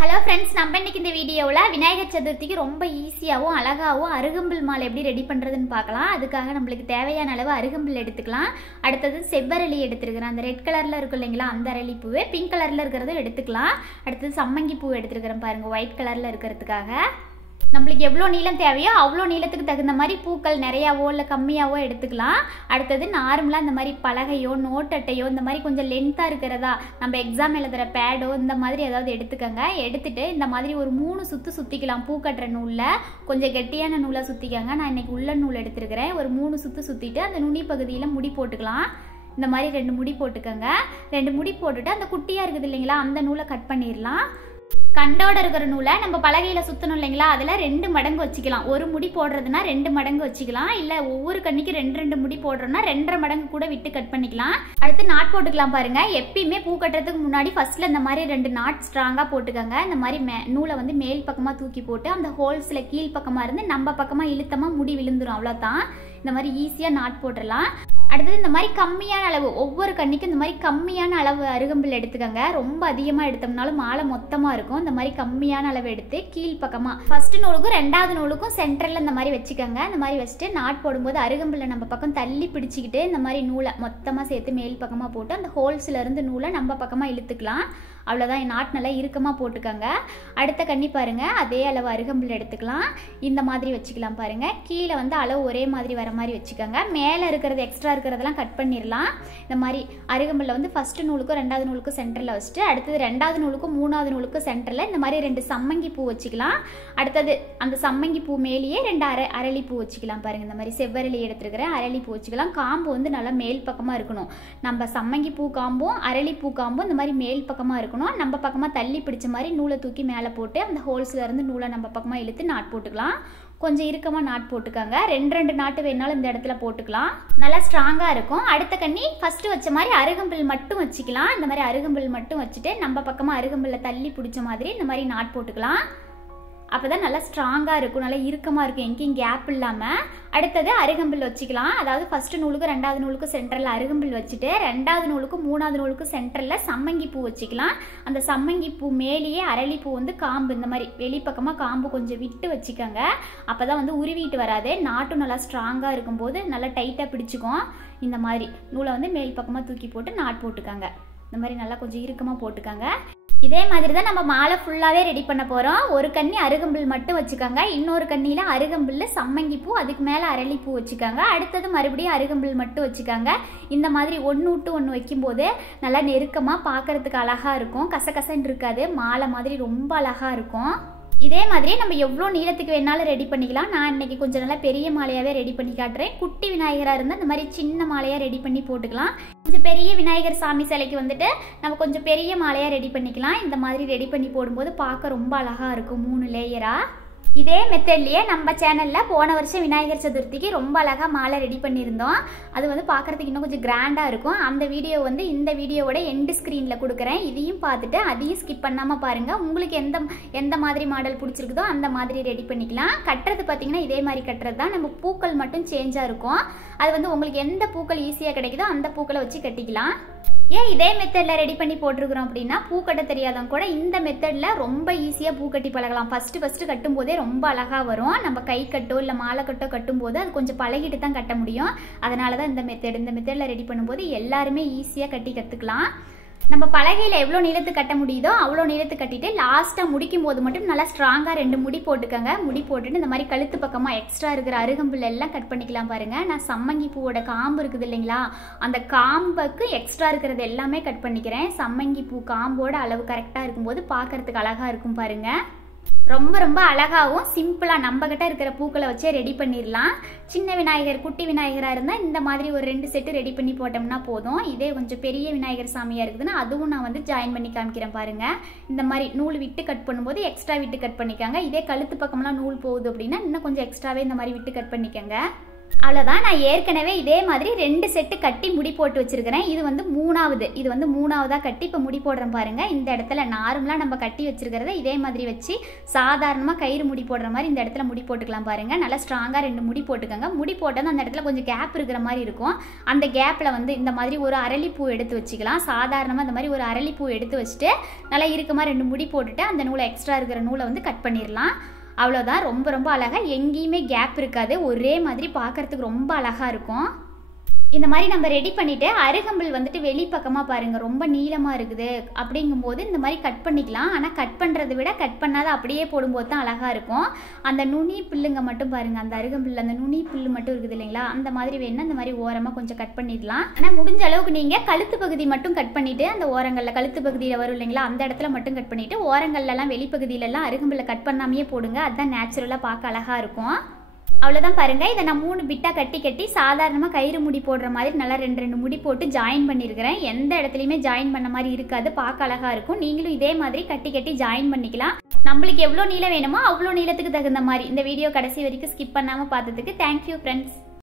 Hello friends, நம்ம இன்னைக்கு இந்த வீடியோல விநாயகர் சதுர்த்திக்கு ரொம்ப ஈஸியாவும் அழகாவும் அருகம்புல் மாலை எப்படி ரெடி பண்றதுன்னு பார்க்கலாம். அதுக்காக நமக்கு தேவையான அளவு அருகம்புல் எடுத்துக்கலாம். அடுத்து செவ்வரளி எடுத்துக்கிறேன். அந்த ரெட் கலர்ல இருக்கு இல்லைங்களா, அந்த அரளி பூவே பிங்க் கலர்ல இருக்கிறத எடுத்துக்கலாம். அடுத்து சம்மங்கி பூ எடுத்துக்கிறேன் பாருங்க, ஒயிட் கலர்ல இருக்கிறதுக்காக. நம்மளுக்கு எவ்வளோ நீளம் தேவையோ அவ்வளோ நீளத்துக்கு தகுந்த மாதிரி பூக்கள் நிறையாவோ இல்லை கம்மியாவோ எடுத்துக்கலாம். அடுத்தது நார்மலாக இந்த மாதிரி பலகையோ நோட் அட்டையோ இந்த மாதிரி கொஞ்சம் லென்த்தாக இருக்கிறதா நம்ம எக்ஸாம் எழுதுகிற பேடோ இந்த மாதிரி ஏதாவது எடுத்துக்கோங்க. எடுத்துட்டு இந்த மாதிரி ஒரு 3 சுற்று சுற்றிக்கலாம். பூ கட்டுற நூலில் கொஞ்சம் கெட்டியான நூலாக சுற்றிக்கோங்க. நான் இன்னைக்கு உள்ள நூல் எடுத்துருக்கிறேன். ஒரு 3 சுற்று சுற்றிட்டு அந்த நுனி பகுதியில் முடி போட்டுக்கலாம். இந்த மாதிரி 2 முடி போட்டுக்கோங்க. 2 முடி போட்டுட்டு அந்த குட்டியாக இருக்குது இல்லைங்களா, அந்த நூலை கட் பண்ணிடலாம். கண்டோட இருக்கிற நூலை நம்ம பலகையில் சுற்றணும் இல்லைங்களா, அதில் 2 மடங்கு வச்சுக்கலாம். ஒரு முடி போடுறதுனா 2 மடங்கு வச்சுக்கலாம். இல்லை ஒவ்வொரு கண்ணிக்கு 2 முடி போடுறோம்னா 2.5 மடங்கு கூட விட்டு கட் பண்ணிக்கலாம். அடுத்து நாட் போட்டுக்கலாம் பாருங்க. எப்பயுமே பூ கட்டுறதுக்கு முன்னாடி ஃபர்ஸ்ட்ல இந்த மாதிரி 2 நாட் ஸ்ட்ராங்காக போட்டுக்கோங்க. இந்த மாதிரி நூலை வந்து மேல் பக்கமாக தூக்கி போட்டு அந்த ஹோல்ஸில் கீழ் பக்கமாக இருந்து நம்ம பக்கமாக இழுத்தமாக முடி விழுந்துடும். அவ்வளோதான். இந்த மாதிரி ஈஸியாக நாட் போட்டுடலாம். அடுத்தது இந்த மாதிரி கம்மியான அளவு, ஒவ்வொரு கண்ணிக்கும் இந்த மாதிரி கம்மியான அளவு அருகம்புல் எடுத்துக்கோங்க. ரொம்ப அதிகமாக எடுத்தோம்னாலும் மாலை மொத்தமாக இருக்கும். இந்த மாதிரி கம்மியான அளவு எடுத்து கீழ் பக்கமாக ஃபர்ஸ்ட் நூலுக்கும் 2வது நூலுக்கும் சென்டரில் இந்த மாதிரி வச்சுக்கோங்க. இந்த மாதிரி வச்சுட்டு நாட் போடும்போது அருகம்புல்லை நம்ம பக்கம் தள்ளி பிடிச்சிக்கிட்டு இந்த மாதிரி நூலை மொத்தமாக சேர்த்து மேல் பக்கமாக போட்டு அந்த ஹோல்ஸில் இருந்து நூலை நம்ம பக்கமாக இழுத்துக்கலாம். அவ்வளோதான். நாட் நல்லா இறுக்கமாக போட்டுக்கோங்க. அடுத்த கண்ணி பாருங்க, அதே அளவு அருகம்புல் எடுத்துக்கலாம். இந்த மாதிரி வச்சுக்கலாம் பாருங்க. கீழே வந்து அளவு ஒரே மாதிரி வர மாதிரி வச்சுக்கோங்க. மேலே இருக்கிறது எக்ஸ்ட்ரா இருக்கிறதெல்லாம் கட் பண்ணிடலாம். இந்த மாதிரி அருகம்புல்ல வந்து ஃபர்ஸ்ட் நூலுக்கும் 2வது நூலுக்கும் சென்டரில் வச்சுட்டு அடுத்தது 2வது நூலுக்கும் 3வது நூலுக்கும் சென்டரில் இந்த மாதிரி 2 சம்மங்கி பூ வச்சுக்கலாம். அடுத்தது அந்த சம்மங்கி பூ மேலேயே 2 அரளி பூ வச்சுக்கலாம் பாருங்க. இந்த மாதிரி செவ்வரளி எடுத்துருக்கிறேன். அரளி பூ வச்சுக்கலாம். காம்பு வந்து நல்லா மேல் பக்கமாக இருக்கணும். நம்ம சம்மங்கி பூ காம்பும் அரளி பூ காம்பும் இந்த மாதிரி மேல் பக்கமாக இருக்கணும். நம்ம பக்கமாக தள்ளி பிடிச்ச மாதிரி நூலை தூக்கி மேலே போட்டு அந்த ஹோல்ஸ்ல இருந்து நூலை நம்ம பக்கமாக இழுத்து நாட் போட்டுக்கலாம். கொஞ்சம் இறுக்கமாக நாட் போட்டுக்காங்க. 2 நாட்டு வேணாலும் இந்த இடத்துல போட்டுக்கலாம். நல்லா ஸ்ட்ராங்காக இருக்கும். அடுத்த கண்ணி ஃபர்ஸ்ட் வச்ச மாதிரி அருகம்புல் மட்டும் வச்சுக்கலாம். இந்த மாதிரி அருகம்புல் மட்டும் வச்சுட்டு நம்ம பக்கமாக அருகம்புல்ல தள்ளி பிடிச்ச மாதிரி இந்த மாதிரி நாட் போட்டுக்கலாம். அப்போதான் நல்லா ஸ்ட்ராங்காக இருக்கும், நல்லா இறுக்கமாக இருக்கும், எங்கேயும் கேப் இல்லாமல். அடுத்தது அருகம்புல் வச்சுக்கலாம். அதாவது ஃபர்ஸ்ட் நூலுக்கு 2வது நூலுக்கு சென்டரில் அருகம்புல் வச்சுட்டு 2வது நூலுக்கு 3வது நூலுக்கு சென்டரில் சம்மங்கி பூ வச்சுக்கலாம். அந்த சம்மங்கி பூ மேலேயே அரளி பூ வந்து காம்பு இந்த மாதிரி வெளிப்பக்கமாக காம்பு கொஞ்சம் விட்டு வச்சுக்கோங்க. அப்போ தான் வந்து உருவிட்டு வராது. நாட்டும் நல்லா ஸ்ட்ராங்காக இருக்கும்போது நல்லா டைட்டாக பிடிச்சிக்கும். இந்த மாதிரி நூலை வந்து மேல் பக்கமாக தூக்கி போட்டு நாட் போட்டுக்காங்க. இந்த மாதிரி நல்லா கொஞ்சம் இறுக்கமாக போட்டுக்காங்க. இதே மாதிரி தான் நம்ம மாலை ஃபுல்லாகவே ரெடி பண்ண போகிறோம். ஒரு கண்ணி அருகம்புல் மட்டும் வச்சுக்கோங்க. இன்னொரு கண்ணியில் அருகம்புல்ல சம்மங்கி பூ, அதுக்கு மேலே அரளி பூ வச்சுக்கோங்க. அடுத்தது மறுபடியும் அருகம்புல் மட்டும் வச்சுக்கோங்க. இந்த மாதிரி ஒன்று விட்டு ஒன்று வைக்கும்போது நல்லா நெருக்கமாக பார்க்கறதுக்கு அழகாக இருக்கும். கசகசன்னு இருக்காது. மாலை மாதிரி ரொம்ப அழகாக இருக்கும். இதே மாதிரி நம்ம எவ்வளோ நீளத்துக்கு வேணாலும் ரெடி பண்ணிக்கலாம். நான் இன்னைக்கு கொஞ்சம் நல்லா பெரிய மாலையாகவே ரெடி பண்ணி காட்டுறேன். குட்டி விநாயகராக இருந்தால் இந்த மாதிரி சின்ன மாலையாக ரெடி பண்ணி போட்டுக்கலாம். கொஞ்சம் பெரிய விநாயகர் சாமி சிலைக்கு வந்துட்டு நம்ம கொஞ்சம் பெரிய மாலையாக ரெடி பண்ணிக்கலாம். இந்த மாதிரி ரெடி பண்ணி போடும்போது பார்க்க ரொம்ப அழகாக இருக்கும், 3 லேயராக. இதே மெத்தட்லேயே நம்ம சேனலில் போன வருஷம் விநாயகர் சதுர்த்திக்கு ரொம்ப அழகாக மாலை ரெடி பண்ணியிருந்தோம். அது வந்து பார்க்குறதுக்கு இன்னும் கொஞ்சம் கிராண்டாக இருக்கும். அந்த வீடியோ வந்து இந்த வீடியோவோட எண்டு ஸ்க்ரீனில் கொடுக்குறேன். இதையும் பார்த்துட்டு அதையும் ஸ்கிப் பண்ணாமல் பாருங்கள். உங்களுக்கு எந்த மாதிரி மாடல் பிடிச்சிருக்குதோ அந்த மாதிரி ரெடி பண்ணிக்கலாம். கட்டுறது பார்த்தீங்கன்னா இதே மாதிரி கட்டுறது தான். நம்ம பூக்கள் மட்டும் சேஞ்சாக இருக்கும். அது வந்து உங்களுக்கு எந்த பூக்கள் ஈஸியாக கிடைக்குதோ அந்த பூக்களை வச்சு கட்டிக்கலாம். ஏன் இதே மெத்தடில் ரெடி பண்ணி போட்டிருக்கிறோம் அப்படின்னா, பூக்கட்ட தெரியாதவங்க கூட இந்த மெத்தடில் ரொம்ப ஈஸியாக பூக்கட்டி பழகலாம். ஃபஸ்ட்டு கட்டும் போதே ரொம்ப அழகாக வரும். நம்ம கை கட்டோ இல்லை மாலை கட்டோ கட்டும்போது அது கொஞ்சம் பழகிட்டு தான் கட்ட முடியும். அதனால தான் இந்த மெத்தடில் ரெடி பண்ணும்போது எல்லாருமே ஈஸியாக கட்டி கற்றுக்கலாம். நம்ம பலகையில் எவ்வளோ நீளத்து கட்ட முடியுதோ அவ்வளோ நீளத்து கட்டிட்டு லாஸ்ட்டாக முடிக்கும் போது மட்டும் நல்லா ஸ்ட்ராங்காக 2 முடி போட்டுக்கோங்க. முடி போட்டுட்டு இந்த மாதிரி கழுத்து பக்கமாக எக்ஸ்ட்ரா இருக்கிற அருகம்புல் எல்லாம் கட் பண்ணிக்கலாம் பாருங்கள். நான் சம்மங்கி பூவோட காம்பு இருக்குது இல்லைங்களா, அந்த காம்புக்கு எக்ஸ்ட்ரா இருக்கிறது எல்லாமே கட் பண்ணிக்கிறேன். சம்மங்கி பூ காம்போட அளவு கரெக்டாக இருக்கும்போது பார்க்கறதுக்கு அழகாக இருக்கும் பாருங்கள். ரொம்ப ரொம்ப அழகாகவும் சிம்பிளாக நம்மக்கிட்ட இருக்கிற பூக்களை வச்சே ரெடி பண்ணிடலாம். சின்ன விநாயகர் குட்டி விநாயகராக இருந்தால் இந்த மாதிரி ஒரு 2 செட்டு ரெடி பண்ணி போட்டோம்னா போதும். இதே கொஞ்சம் பெரிய விநாயகர் சாமியாக இருக்குதுன்னா அதுவும் நான் வந்து ஜாயின் பண்ணி காமிக்கிறேன் பாருங்கள். இந்த மாதிரி நூல் விட்டு கட் பண்ணும்போது எக்ஸ்ட்ரா விட்டு கட் பண்ணிக்கோங்க. இதே கழுத்து பக்கம்லாம் நூல் போகுது அப்படின்னா இன்னும் கொஞ்சம் எக்ஸ்ட்ராவே இந்த மாதிரி விட்டு கட் பண்ணிக்கோங்க. அவ்வளோதான். நான் ஏற்கனவே இதே மாதிரி 2 செட்டு கட்டி முடி போட்டு வச்சிருக்கிறேன். இது வந்து மூணாவதாக கட்டி இப்போ முடி போடுறேன் பாருங்கள். இந்த இடத்துல நார்மலாக நம்ம கட்டி வச்சிருக்கிறத இதே மாதிரி வச்சு சாதாரணமாக கயிறு முடி போடுற மாதிரி இந்த இடத்துல முடி போட்டுக்கலாம் பாருங்கள். நல்லா ஸ்ட்ராங்காக 2 முடி போட்டுக்கோங்க. முடி போட்டது அந்த இடத்துல கொஞ்சம் கேப் இருக்கிற மாதிரி இருக்கும். அந்த கேப்பில் வந்து இந்த மாதிரி ஒரு அரளிப்பூ எடுத்து வச்சுக்கலாம். சாதாரணமாக இந்த மாதிரி ஒரு அரளிப்பூ எடுத்து வச்சுட்டு நல்லா இருக்கமா 2 முடி போட்டுட்டு அந்த நூலை எக்ஸ்ட்ரா இருக்கிற நூலை வந்து கட் பண்ணிடலாம். அவ்வளோதான். ரொம்ப ரொம்ப அழகாக, எங்கேயுமே கேப் இருக்காது, ஒரே மாதிரி பார்க்குறதுக்கு ரொம்ப அழகாக இருக்கும். இந்த மாதிரி நம்ம ரெடி பண்ணிவிட்டு அருகம்புல் வந்துட்டு வெளிப்பக்கமாக பாருங்கள் ரொம்ப நீளமாக இருக்குது. அப்படிங்கும்போது இந்த மாதிரி கட் பண்ணிக்கலாம். ஆனால் கட் பண்ணுறதை விட கட் பண்ணாத அப்படியே போடும்போது தான் அழகாக இருக்கும். அந்த நுனி புல்லுங்க மட்டும் பாருங்கள், அந்த அருகம்புல் அந்த நுனி புல்லு மட்டும் இருக்குது இல்லைங்களா, அந்த மாதிரி வேணும்னா இந்த மாதிரி ஓரமாக கொஞ்சம் கட் பண்ணிடலாம். ஆனால் முடிஞ்ச அளவுக்கு நீங்கள் கழுத்து பகுதி மட்டும் கட் பண்ணிவிட்டு அந்த ஓரங்களில் கழுத்து பகுதியில் வரும் இல்லைங்களா, அந்த இடத்துல மட்டும் கட் பண்ணிவிட்டு ஓரங்கள்லாம் வெளிப்பகுதியிலலாம் அருகம்புல்லை கட் பண்ணாமையே போடுங்க. அதுதான் நேச்சுரலாக பார்க்க அழகாக இருக்கும். அவ்வளோதான் பாருங்கள். இதை நான் 3 பிட்டாக கட்டி சாதாரணமாக கயிறு முடி போடுற மாதிரி நல்லா 2 முடி போட்டு ஜாயின் பண்ணியிருக்கிறேன். எந்த இடத்துலையுமே ஜாயின் பண்ண மாதிரி இருக்காது, பார்க்க அழகாக இருக்கும். நீங்களும் இதே மாதிரி கட்டி ஜாயின் பண்ணிக்கலாம். நம்மளுக்கு எவ்வளோ நீளம் வேணுமோ அவ்வளோ நீளத்துக்கு தகுந்த மாதிரி. இந்த வீடியோ கடைசி வரைக்கும் ஸ்கிப் பண்ணாமல் பார்த்ததுக்கு தேங்க்யூ ஃப்ரெண்ட்ஸ்.